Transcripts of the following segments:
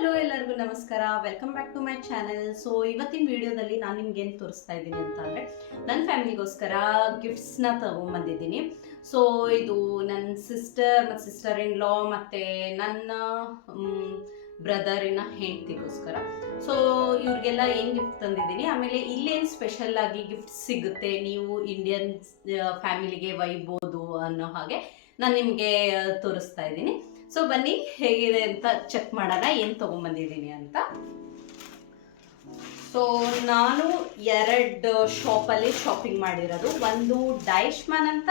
Hello ಎಲ್ಲರಿಗೂ ನಮಸ್ಕಾರ, welcome back to my channel. So ಇವತ್ತಿನ ವಿಡಿಯೋದಲ್ಲಿ ನಾನು ನಿಮ್ಗೆ ಏನು ತೋರಿಸ್ತಾ ಇದ್ದೀನಿ ಅಂತ ಅಂದರೆ ನನ್ನ ಫ್ಯಾಮಿಲಿಗೋಸ್ಕರ ಗಿಫ್ಟ್ಸ್ನ ತಗೊಂಡ್ಬಂದಿದ್ದೀನಿ. ಸೊ ಇದು ನನ್ನ ಸಿಸ್ಟರ್ ಇನ್ ಲಾ ಮತ್ತು ನನ್ನ ಬ್ರದರಿನ ಹೆಂಡತಿಗೋಸ್ಕರ. ಸೊ ಇವ್ರಿಗೆಲ್ಲ ಏನು ಗಿಫ್ಟ್ ತಂದಿದ್ದೀನಿ, ಆಮೇಲೆ ಇಲ್ಲೇನು ಸ್ಪೆಷಲ್ ಆಗಿ ಗಿಫ್ಟ್ ಸಿಗುತ್ತೆ, ನೀವು ಇಂಡಿಯನ್ ಫ್ಯಾಮಿಲಿಗೆ ಒಯ್ಬೋದು ಅನ್ನೋ ಹಾಗೆ ನಾನು ನಿಮಗೆ ತೋರಿಸ್ತಾ ಇದ್ದೀನಿ. ಸೊ ಬನ್ನಿ ಹೇಗಿದೆ ಅಂತ ಚೆಕ್ ಮಾಡೋಣ ಏನು ತೊಗೊಂಬಂದಿದ್ದೀನಿ ಅಂತ. ಸೊ ನಾನು ಎರಡು ಶಾಪಲ್ಲಿ ಶಾಪಿಂಗ್ ಮಾಡಿರೋದು. ಒಂದು ಡೈಶ್ಮನ್ ಅಂತ,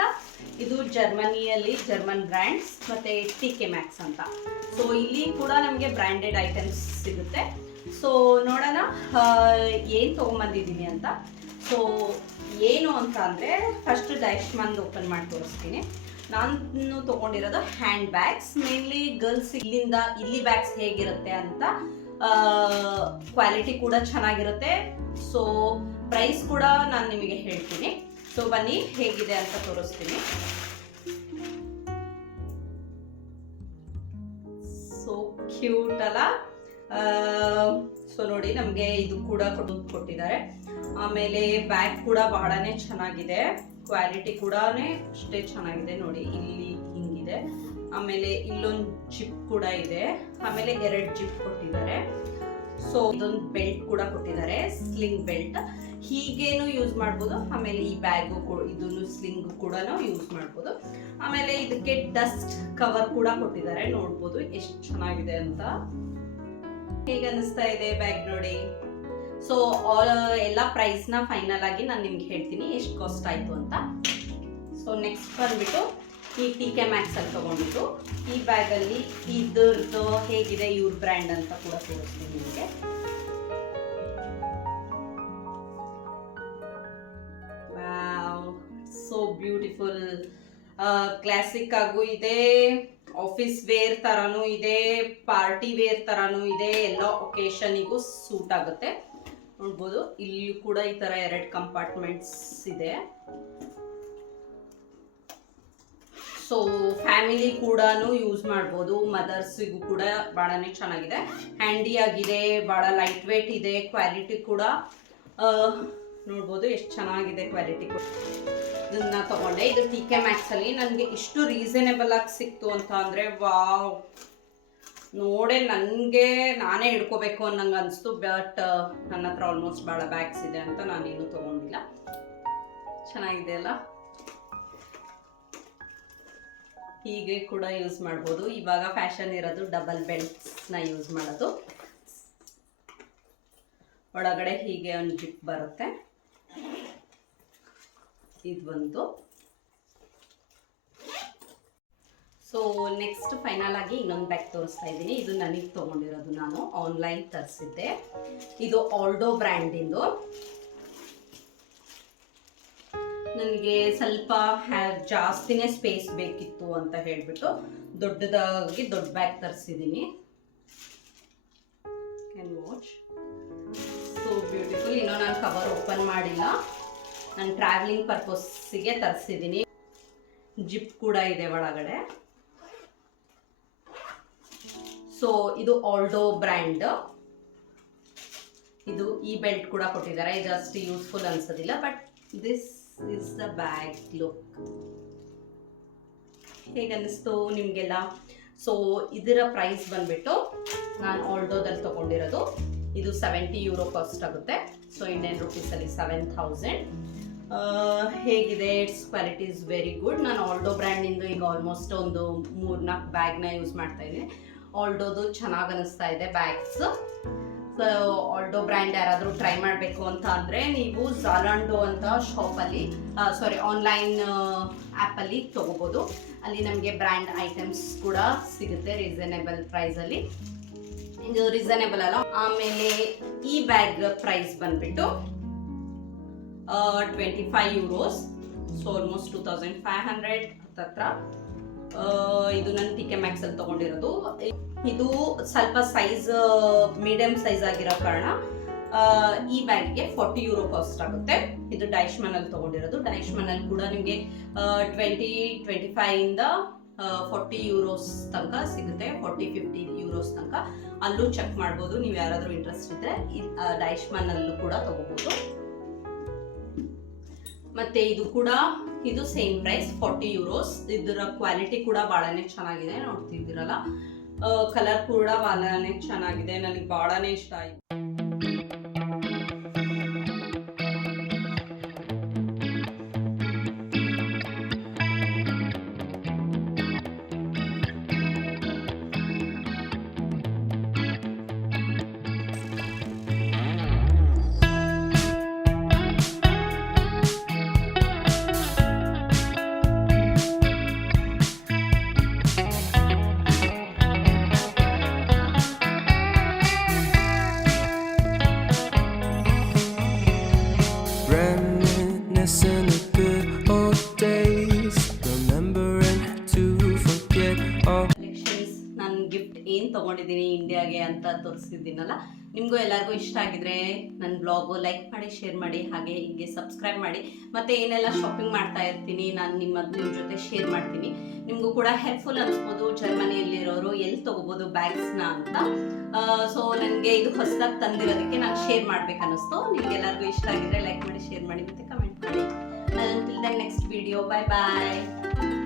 ಇದು ಜರ್ಮನ್ ಬ್ರ್ಯಾಂಡ್ಸ್, ಮತ್ತು ಟಿಕೆ ಮ್ಯಾಕ್ಸ್ ಅಂತ. ಸೊ ಇಲ್ಲಿ ಕೂಡ ನಮಗೆ ಬ್ರ್ಯಾಂಡೆಡ್ ಐಟಮ್ಸ್ ಸಿಗುತ್ತೆ. ಸೊ ನೋಡೋಣ ಏನು ತೊಗೊಂಬಂದಿದ್ದೀನಿ ಅಂತ. ಸೊ ಏನು ಅಂತ ಅಂದರೆ ಫಸ್ಟ್ ಡೈಶ್ಮನ್ ಓಪನ್ ಮಾಡಿ ತೋರಿಸ್ತೀನಿ. ನಾನು ತೊಗೊಂಡಿರೋದು ಹ್ಯಾಂಡ್ ಬ್ಯಾಗ್ಸ್, ಮೇನ್ಲಿ ಗರ್ಲ್ಸ್. ಇಲ್ಲಿ ಬ್ಯಾಗ್ಸ್ ಹೇಗಿರುತ್ತೆ ಅಂತ, ಕ್ವಾಲಿಟಿ ಕೂಡ ಚೆನ್ನಾಗಿರುತ್ತೆ. ಸೊ ಪ್ರೈಸ್ ಕೂಡ ನಾನು ನಿಮಗೆ ಹೇಳ್ತೀನಿ. ಸೊ ಬನ್ನಿ ಹೇಗಿದೆ ಅಂತ ತೋರಿಸ್ತೀನಿ. ಸೊ ಕ್ಯೂಟ್ ಅಲ್ಲ? ಸೊ ನೋಡಿ, ನಮಗೆ ಇದು ಕೂಡ ಕೊಟ್ಟಿದ್ದಾರೆ. ಆಮೇಲೆ ಬ್ಯಾಗ್ ಕೂಡ ಬಹಳನೇ ಚೆನ್ನಾಗಿದೆ, ಕ್ವಾಲಿಟಿ ಕೂಡ ಅಷ್ಟೇ ಚೆನ್ನಾಗಿದೆ. ನೋಡಿ ಇಲ್ಲಿ ಹಿಂಗಿದೆ, ಆಮೇಲೆ ಇಲ್ಲೊಂದು ಜಿಪ್ ಕೂಡ ಇದೆ, ಆಮೇಲೆ 2 ಜಿಪ್ ಕೊಟ್ಟಿದ್ದಾರೆ. ಸೊ ಇದೊಂದು ಬೆಲ್ಟ್ ಕೂಡ ಕೊಟ್ಟಿದ್ದಾರೆ, ಸ್ಲಿಂಗ್ ಬೆಲ್ಟ್. ಹೀಗೇನು ಯೂಸ್ ಮಾಡ್ಬೋದು. ಆಮೇಲೆ ಈ ಬ್ಯಾಗು ಇದನ್ನು ಸ್ಲಿಂಗ್ ಕೂಡ ಯೂಸ್ ಮಾಡ್ಬೋದು. ಆಮೇಲೆ ಇದಕ್ಕೆ ಡಸ್ಟ್ ಕವರ್ ಕೂಡ ಕೊಟ್ಟಿದ್ದಾರೆ, ನೋಡ್ಬೋದು ಎಷ್ಟು ಚೆನ್ನಾಗಿದೆ ಅಂತ. ಹೇಗೆ ಅನಿಸ್ತಾ ಇದೆ ಬ್ಯಾಗ್ ನೋಡಿ. ಸೊ ಎಲ್ಲ ಪ್ರೈಸ್ನ ಫೈನಲ್ ಆಗಿ ನಾನು ನಿಮ್ಗೆ ಹೇಳ್ತೀನಿ ಎಷ್ಟು ಕಾಸ್ಟ್ ಆಯಿತು ಅಂತ. ಸೊ ನೆಕ್ಸ್ಟ್ ಬಂದ್ಬಿಟ್ಟು ಈ ಟಿಕೆ ಮ್ಯಾಕ್ಸ್ ಅಲ್ಲಿ ತೊಗೊಂಡ್ಬಿಟ್ಟು ಈ ಬ್ಯಾಗಲ್ಲಿ ಇದ್ರದ್ದು ಹೇಗಿದೆ ಇವ್ರ ಬ್ರ್ಯಾಂಡ್ ಅಂತ ಕೂಡ ತೋರಿಸ್ತೀನಿ ನಿಮಗೆ. Wow, so beautiful. ಕ್ಲಾಸಿಕ್ ಆಗೂ ಇದೆ, ಆಫೀಸ್ ವೇರ್ ತರಾನು ಇದೆ, ಪಾರ್ಟಿ ವೇರ್ ತರಾನು ಇದೆ, ಎಲ್ಲ ಒಕೇಶನಿಗೂ ಸೂಟ್ ಆಗುತ್ತೆ. ನೋಡ್ಬೋದು ಇಲ್ಲಿ ಕೂಡ ಈ ತರ 2 ಕಂಪಾರ್ಟ್ಮೆಂಟ್ಸ್ ಇದೆ. ಸೊ ಫ್ಯಾಮಿಲಿ ಕೂಡ ಯೂಸ್ ಮಾಡ್ಬೋದು, ಮದರ್ಸಿಗೂ ಕೂಡ ಬಹಳನೇ ಚೆನ್ನಾಗಿದೆ, ಹ್ಯಾಂಡಿ ಆಗಿದೆ, ಬಹಳ ಲೈಟ್ ವೇಟ್ ಇದೆ, ಕ್ವಾಲಿಟಿ ಕೂಡ ನೋಡ್ಬೋದು ಎಷ್ಟು ಚೆನ್ನಾಗಿದೆ ಕ್ವಾಲಿಟಿ ಕೂಡ. ಇದನ್ನ ತಗೊಂಡೆ, ಇದು ಟಿಕೆ ಮ್ಯಾಕ್ಸ್ ಅಲ್ಲಿ ನನಗೆ ಇಷ್ಟು ರೀಸನೇಬಲ್ ಆಗಿ ಸಿಕ್ತು ಅಂತ ಅಂದ್ರೆ ವಾವ್, ನೋಡೆ ನನಗೆ ನಾನೇ ಹಿಡ್ಕೋಬೇಕು ಅನ್ನಂಗೆ ಅನಿಸ್ತು. ಬಟ್ ನನ್ನ ಹತ್ರ ಆಲ್ಮೋಸ್ಟ್ ಭಾಳ ಬ್ಯಾಗ್ಸ್ ಇದೆ ಅಂತ ನಾನೇನು ತೊಗೊಂಡಿಲ್ಲ. ಚೆನ್ನಾಗಿದೆ ಅಲ್ಲ? ಹೀಗೆ ಕೂಡ ಯೂಸ್ ಮಾಡ್ಬೋದು. ಇವಾಗ ಫ್ಯಾಷನ್ ಇರೋದು ಡಬಲ್ ಬೆಲ್ಟ್ಸ್ನ ಯೂಸ್ ಮಾಡೋದು. ಒಳಗಡೆ ಹೀಗೆ ಒಂದು ಜಿಪ್ ಬರುತ್ತೆ. ಇದು ಒಂದು. ಸೊ ನೆಕ್ಸ್ಟ್ ಫೈನಲ್ ಆಗಿ ಇನ್ನೊಂದು ಬ್ಯಾಗ್ ತೋರಿಸ್ತಾ ಇದ್ದೀನಿ. ಇದು ನನಗೆ ತೊಗೊಂಡಿರೋದು, ನಾನು ಆನ್ಲೈನ್ ತರಿಸಿದ್ದೆ. ಇದು ಆಲ್ಡೋ ಬ್ರ್ಯಾಂಡಿಂದು. ನನಗೆ ಸ್ವಲ್ಪ ಜಾಸ್ತಿನೇ ಸ್ಪೇಸ್ ಬೇಕಿತ್ತು ಅಂತ ಹೇಳ್ಬಿಟ್ಟು ದೊಡ್ಡ ಬ್ಯಾಗ್ ತರಿಸಿದ್ದೀನಿ. Canvas, so beautiful. ಇನ್ನೂ ನಾನು ಕವರ್ ಓಪನ್ ಮಾಡಿಲ್ಲ, ನಾನು ಟ್ರಾವೆಲಿಂಗ್ ಪರ್ಪಸ್ಸಿಗೆ ತರಿಸಿದ್ದೀನಿ. ಜಿಪ್ ಕೂಡ ಇದೆ ಒಳಗಡೆ. ಸೊ ಇದು ಆಲ್ಡೋ ಬ್ರ್ಯಾಂಡ್. ಇದು ಈ ಬೆಲ್ಟ್ ಕೂಡ ಕೊಟ್ಟಿದ್ದಾರೆ, ಇದು ಅಷ್ಟು ಯೂಸ್ಫುಲ್ ಅನ್ಸೋದಿಲ್ಲ, but this is the bag look. ಹೇಗನ್ನಿಸ್ತು ನಿಮಗೆಲ್ಲ? ಸೊ ಇದರ ಪ್ರೈಸ್ ಬಂದ್ಬಿಟ್ಟು ನಾನು ಆಲ್ಡೋದಲ್ಲಿ ತೊಗೊಂಡಿರೋದು. ಇದು €70 ಕಾಸ್ಟ್ ಆಗುತ್ತೆ. ಸೊ ಇಂಡಿಯನ್ ರುಪೀಸಲ್ಲಿ 7000. ಹೇಗಿದೆ? It's quality is very good. ನಾನು ಆಲ್ಡೋ ಬ್ರ್ಯಾಂಡಿಂದು ಈಗ ಆಲ್ಮೋಸ್ಟ್ ಒಂದು 3-4 ಬ್ಯಾಗ್ನ ಯೂಸ್ ಮಾಡ್ತಾ ಇದ್ದೀನಿ. ಆಲ್ಡೋದು ಚೆನ್ನಾಗಿ ಅನಿಸ್ತಾ ಇದೆ ಬ್ಯಾಗ್ಸ್. ಸೊ ಆಲ್ಡೋ ಬ್ರ್ಯಾಂಡ್ ಯಾರಾದರೂ ಟ್ರೈ ಮಾಡಬೇಕು ಅಂತ ಅಂದರೆ ನೀವು ಝಾಲಾಂಡೋ ಅಂತ ಶಾಪಲ್ಲಿ, ಆನ್ಲೈನ್ ಆ್ಯಪಲ್ಲಿ ತೊಗೋಬೋದು. ಅಲ್ಲಿ ನಮಗೆ ಬ್ರ್ಯಾಂಡ್ ಐಟಮ್ಸ್ ಕೂಡ ಸಿಗುತ್ತೆ ರೀಸನೇಬಲ್ ಪ್ರೈಸಲ್ಲಿ. ಇದು ರೀಸನೇಬಲ್ ಅಲ್ಲ. ಆಮೇಲೆ ಈ ಬ್ಯಾಗ್ ಪ್ರೈಸ್ ಬಂದ್ಬಿಟ್ಟು €25. ಸೊ ಆಲ್ಮೋಸ್ಟ್ 2500 ಹತ್ರ. ಇದು ನನ್ನ ಟಿಕೆ ಮ್ಯಾಕ್ಸ್ ಅಲ್ಲಿ ತಗೊಂಡಿರೋದು. ಇದು ಸ್ವಲ್ಪ ಸೈಜ್ ಮೀಡಿಯಂ ಸೈಜ್ ಆಗಿರೋ ಕಾರಣ ಈ ಬ್ಯಾಗ್ಗೆ €40 ಕಾಸ್ಟ್ ಆಗುತ್ತೆ. ಇದು ಡೈಶ್ಮನ್ ಅಲ್ಲಿ ತಗೊಂಡಿರೋದು. ಡೈಶ್ಮನ್ ಅಲ್ಲಿ ಕೂಡ ನಿಮಗೆ 25 ಇಂದ 40 ಯೂರೋಸ್ ತನಕ ಸಿಗುತ್ತೆ, 40-50 ಯೂರೋಸ್ ತನಕ. ಅಲ್ಲೂ ಚೆಕ್ ಮಾಡ್ಬೋದು, ನೀವು ಯಾರಾದರೂ ಇಂಟ್ರೆಸ್ಟ್ ಇದ್ದರೆ. ಡೈಶ್ಮನ್ ಅಲ್ಲೂ ಕೂಡ ತಗೋಬಹುದು. ಮತ್ತೆ ಇದು ಸೇಮ್ ಪ್ರೈಸ್ 40 ಯೂರೋಸ್. ಇದರ ಕ್ವಾಲಿಟಿ ಕೂಡ ಬಹಳನೇ ಚೆನ್ನಾಗಿದೆ, ನೋಡ್ತಿದ್ದೀರಲ್ಲ. ಕಲರ್ ಕೂಡ ಬಹಳನೇ ಚೆನ್ನಾಗಿದೆ, ನನಗೆ ಬಹಳನೇ ಇಷ್ಟ ಆಯ್ತು. Reminiscing of good old days, remembering to forget all. Collections ನಾನು ಗಿಫ್ಟ್ ಏನು ತೊಗೊಂಡಿದ್ದೀನಿ ಇಂಡಿಯಾಗೆ ಅಂತ ತೋರಿಸಿದ್ದೀನಲ್ಲ, ನಿಮಗೂ ಎಲ್ಲರಿಗೂ ಇಷ್ಟ ಆಗಿದ್ರೆ ನನ್ನ ಬ್ಲಾಗು ಲೈಕ್ ಮಾಡಿ, ಶೇರ್ ಮಾಡಿ, ಹಾಗೆ ಹೀಗೆ ಸಬ್ಸ್ಕ್ರೈಬ್ ಮಾಡಿ. ಮತ್ತು ಏನೆಲ್ಲ ಶಾಪಿಂಗ್ ಮಾಡ್ತಾ ಇರ್ತೀನಿ ನಾನು ನಿಮ್ಮ ಜೊತೆ ಶೇರ್ ಮಾಡ್ತೀನಿ. ನಿಮಗೂ ಕೂಡ ಹೆಲ್ಪ್ಫುಲ್ ಅನಿಸ್ಬೋದು, ಜರ್ಮನಿಯಲ್ಲಿರೋರು ಎಲ್ಲಿ ತೊಗೋಬೋದು ಬ್ಯಾಗ್ಸ್ನ ಅಂತ. ಸೊ ನನಗೆ ಇದು ಹೊಸದಾಗಿ ತಂದಿರೋದಕ್ಕೆ ನಾನು ಶೇರ್ ಮಾಡ್ಬೇಕು ಅನ್ನಿಸ್ತು. ನಿಮ್ಗೆಲ್ಲರಿಗೂ ಇಷ್ಟ ಆಗಿದ್ರೆ ಲೈಕ್ ಮಾಡಿ, ಶೇರ್ ಮಾಡಿ, ಮತ್ತು ಕಮೆಂಟ್ ಮಾಡಿ. Until the next video, bye bye.